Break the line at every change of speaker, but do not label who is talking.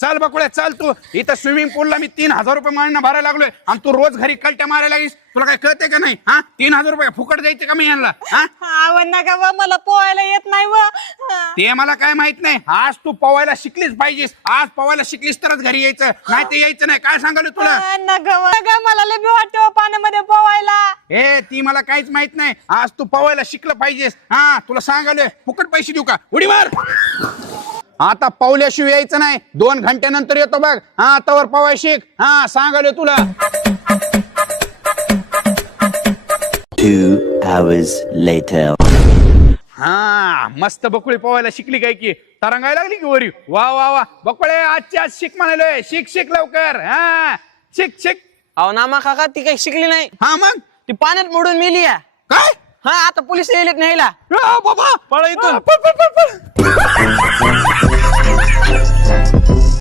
चल बकुळे चल, तू इथं स्विमिंग पूलला मी 3000 रुपये महिना भरायला लागलोय आणि तू रोज घरी कलट्या मारायला लागलीस. तुला काय कळते का नाही? 3000 रुपये फुकट द्यायचे का मी यांना?
नका व, मला पोहायला येत नाही व.
ते मला काय माहित नाही. आज तू पवायला शिकलीस पाहिजेस. आज पवायला शिकलीस तरच घरी यायचं, नाही ते यायचं नाही. काय सांगाल तुला?
नका मला लय भीती वाटते पाण्यामध्ये पोहायला.
ए ती मला काहीच माहित नाही. आज तू पवायला शिकलं पाहिजेस. तुला सांगाले फुकट पैसे देऊ का? उडी मार. आता पावल्याशिवाय यायचं नाही. 2 घंट्यानंतर येतो बघ. तवर पवाय शिक. सांगाले तुला.
2 hours later.
मस्त बकुळी पवायला शिकली काय की तरंगायला लागली की वरी. वा वा वा बकुळे, आजची आज शिक म्हणालोय. शिक शिक लवकर. शिक शिक.
अहो नामा काका ती काही शिकली नाही.
मग
ती पाण्यात मोडून मेली आहे.
काय?
आता पोलीस येलेत न्यायला.
बाबा
पळ इथून.
पळ, पळ, पळ, पळ.